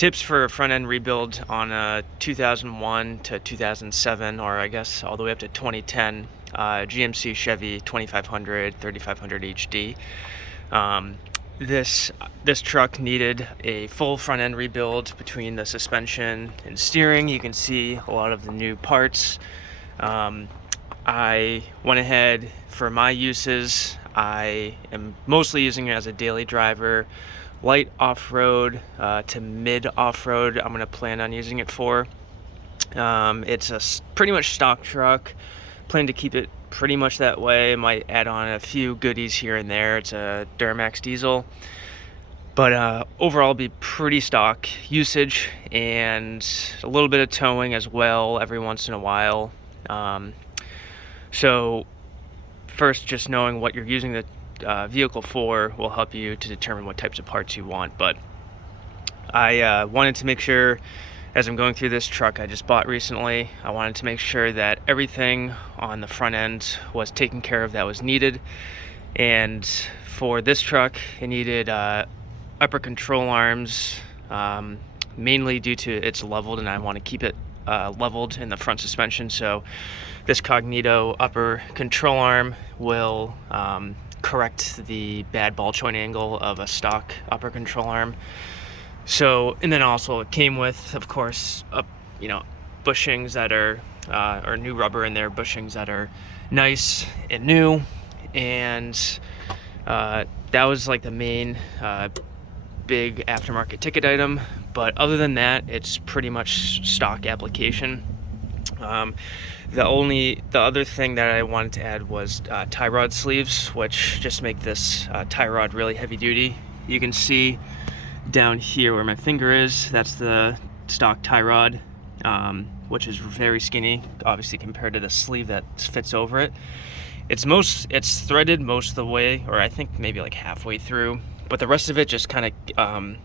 Tips for a front end rebuild on a 2001 to 2007, or I guess all the way up to 2010 GMC Chevy 2500, 3500 HD. This truck needed a full front end rebuild between the suspension and steering. You can see a lot of the new parts. I went ahead for my uses. I am mostly using it as a daily driver, light off-road to mid off-road. I'm going to plan on using it for. It's a pretty much stock truck. Plan to keep it pretty much that way. Might add on a few goodies here and there. It's a Duramax diesel, but overall be pretty stock usage and a little bit of towing as well every once in a while. So first, just knowing what you're using the vehicle for will help you to determine what types of parts you want. But I wanted to make sure, as I'm going through this truck I just bought recently, I wanted to make sure that everything on the front end was taken care of that was needed. And for this truck, it needed upper control arms, mainly due to it's leveled, and I want to keep it leveled in the front suspension. So this Cognito upper control arm will correct the bad ball joint angle of a stock upper control arm. So, and then also it came with, of course, bushings that are or new rubber in there, bushings that are nice and new. And that was like the main big aftermarket ticket item. But other than that, it's pretty much stock application. The other thing that I wanted to add was tie rod sleeves, which just make this tie rod really heavy duty. You can see down here where my finger is, that's the stock tie rod, which is very skinny, obviously, compared to the sleeve that fits over it. It's threaded most of the way, or I think maybe like halfway through, but the rest of it just kind of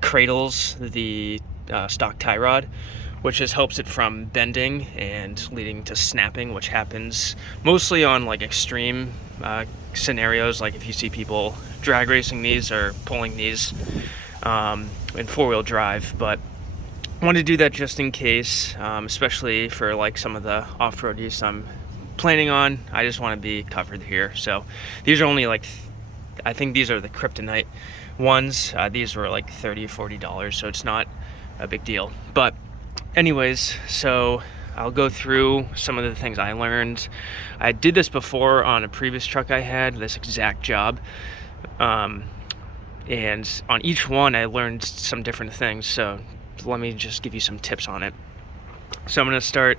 cradles the stock tie rod, which just helps it from bending and leading to snapping, which happens mostly on like extreme scenarios, like if you see people drag racing these or pulling these in four-wheel drive. But I wanted to do that just in case, especially for like some of the off-road use I'm planning on. I just want to be covered here. So these are only like, I think these are the kryptonite ones. These were like $30-$40, so it's not a big deal. But anyways, so I'll go through some of the things I learned. I did this before on a previous truck I had, this exact job. And on each one I learned some different things, so let me just give you some tips on it. So I'm going to start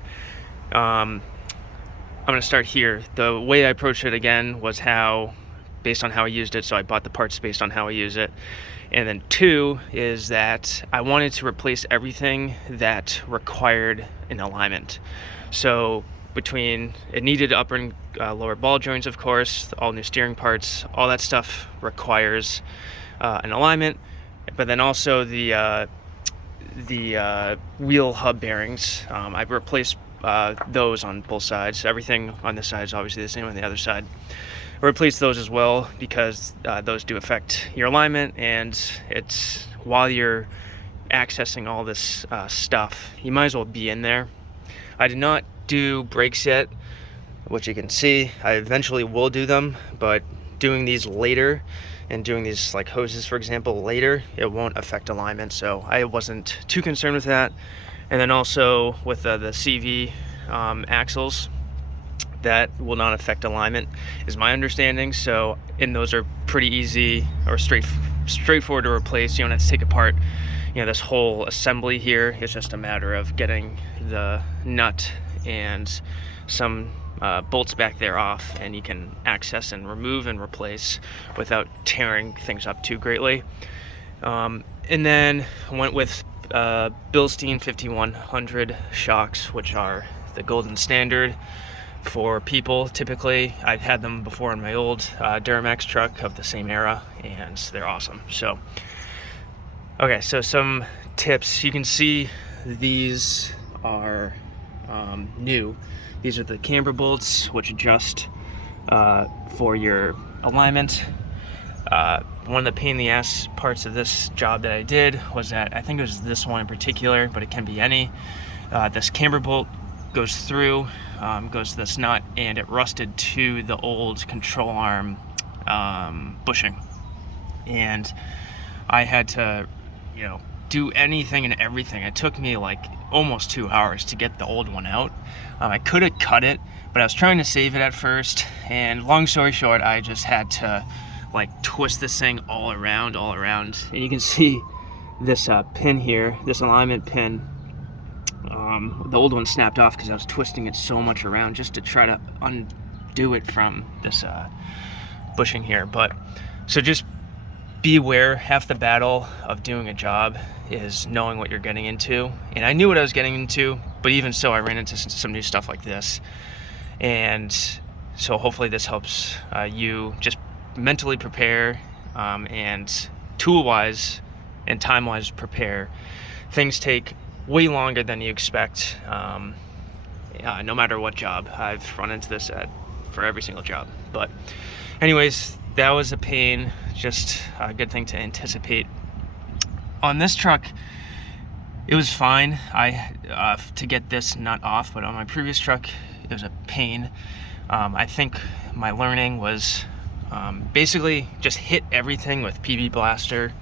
here. The way I approached it again was based on how I used it, so I bought the parts based on how I use it. And then two is that I wanted to replace everything that required an alignment. So it needed upper and lower ball joints, of course, all new steering parts, all that stuff requires an alignment. But then also the wheel hub bearings, I replaced those on both sides. Everything on this side is obviously the same on the other side. I replaced those as well because those do affect your alignment, and it's while you're accessing all this stuff, you might as well be in there. I did not do brakes yet, which you can see. I eventually will do them, but doing these later and doing these like hoses, for example, later, it won't affect alignment, so I wasn't too concerned with that. And then also with the CV axles, that will not affect alignment, is my understanding. So, and those are pretty easy or straightforward to replace. You don't have to take apart, this whole assembly here. It's just a matter of getting the nut and some bolts back there off, and you can access and remove and replace without tearing things up too greatly. And then I went with Bilstein 5100 shocks, which are the golden standard for people. Typically, I've had them before in my old Duramax truck of the same era, and they're awesome. So, okay, so some tips. You can see these are new. These are the camber bolts, which adjust for your alignment. one of the pain in the ass parts of this job that I did was that, I think it was this one in particular, but it can be any, this camber bolt goes through, goes to this nut, and it rusted to the old control arm bushing. And I had to, do anything and everything. It took me like almost 2 hours to get the old one out. I could have cut it, but I was trying to save it at first, and long story short, I just had to like twist this thing all around. And you can see this pin here, this alignment pin. The old one snapped off because I was twisting it so much around just to try to undo it from this bushing here. But so just be aware, half the battle of doing a job is knowing what you're getting into. And I knew what I was getting into, but even so, I ran into some new stuff like this. And so hopefully this helps you just mentally prepare, and tool-wise and time-wise prepare. Things take way longer than you expect, no matter what job. I've run into this for every single job. But anyways, that was a pain, just a good thing to anticipate. On this truck, it was fine to get this nut off, but on my previous truck, it was a pain. I think my learning was basically just hit everything with PB Blaster.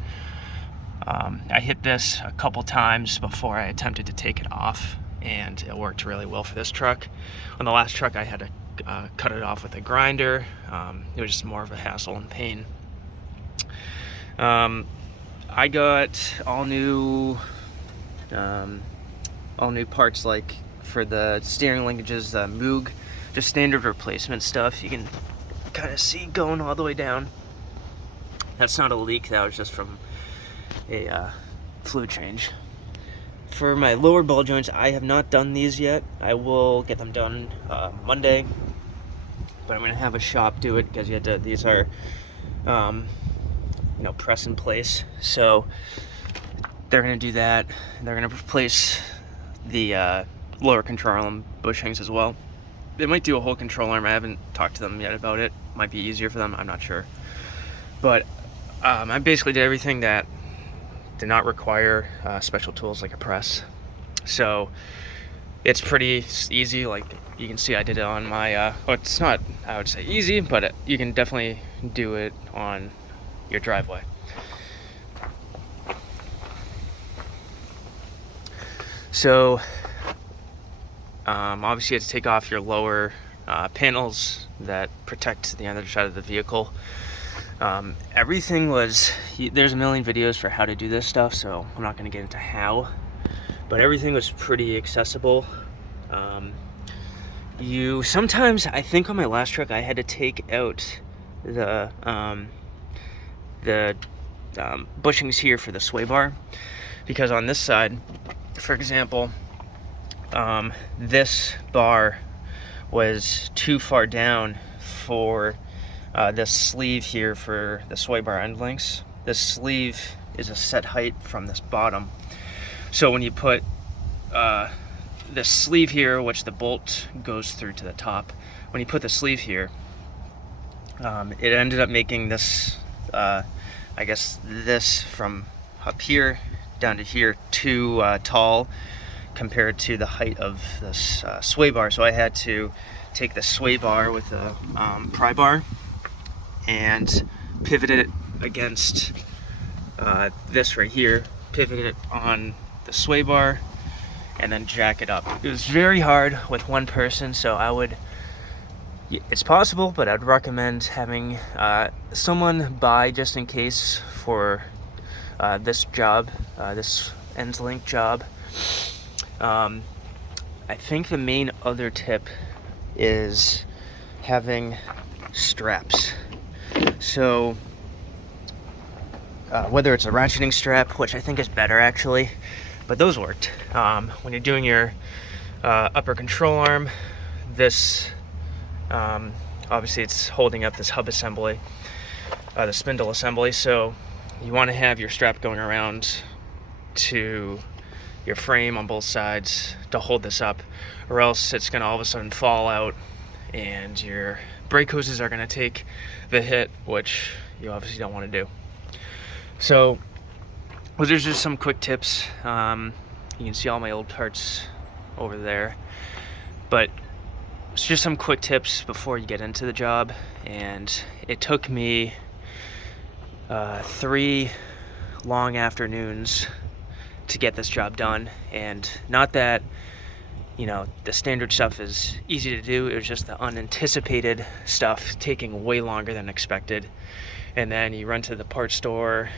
I hit this a couple times before I attempted to take it off, and it worked really well for this truck. On the last truck, I had to cut it off with a grinder. It was just more of a hassle and pain. I got all new parts, like for the steering linkages, the Moog, just standard replacement stuff. You can kind of see going all the way down. That's not a leak, that was just from a fluid change. For my lower ball joints, I have not done these yet. I will get them done Monday, but I'm gonna have a shop do it because these are press in place. So they're gonna do that. They're gonna replace the lower control arm bushings as well. They might do a whole control arm. I haven't talked to them yet about it. Might be easier for them, I'm not sure. But I basically did everything that did not require special tools like a press. So it's pretty easy. Like you can see, I did it on my, well, it's not, I would say easy, but you can definitely do it on your driveway. So obviously you have to take off your lower panels that protect the other side of the vehicle. Everything was, there's a million videos for how to do this stuff, so I'm not going to get into how, but everything was pretty accessible. Sometimes, I think on my last truck, I had to take out the bushings here for the sway bar, because on this side, for example, this bar was too far down for this sleeve here for the sway bar end links. This sleeve is a set height from this bottom. So when you put this sleeve here, which the bolt goes through to the top, when you put the sleeve here, it ended up making this, I guess this from up here down to here too tall compared to the height of this sway bar. So I had to take the sway bar with a pry bar and pivot it against this right here, pivot it on the sway bar, and then jack it up. It was very hard with one person, so it's possible, but I'd recommend having someone by just in case for this job, this end link job. I think the main other tip is having straps. So whether it's a ratcheting strap, which I think is better actually, but those worked. When you're doing your upper control arm, this obviously it's holding up this hub assembly, the spindle assembly, so you want to have your strap going around to your frame on both sides to hold this up, or else it's going to all of a sudden fall out and your brake hoses are going to take the hit, which you obviously don't want to do. So, well, there's just some quick tips. You can see all my old parts over there, but it's just some quick tips before you get into the job. And it took me 3 long afternoons to get this job done. And not that, the standard stuff is easy to do. It was just the unanticipated stuff taking way longer than expected. And then you run to the parts store,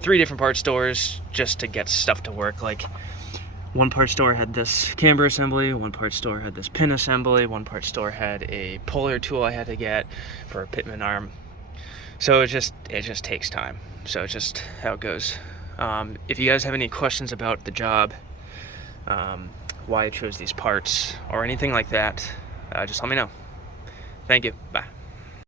3 different parts stores just to get stuff to work. Like, one parts store had this camber assembly, one parts store had this pin assembly, one parts store had a puller tool I had to get for a pitman arm. So it just takes time. So it's just how it goes. If you guys have any questions about the job, why I chose these parts, or anything like that, just let me know. Thank you. Bye.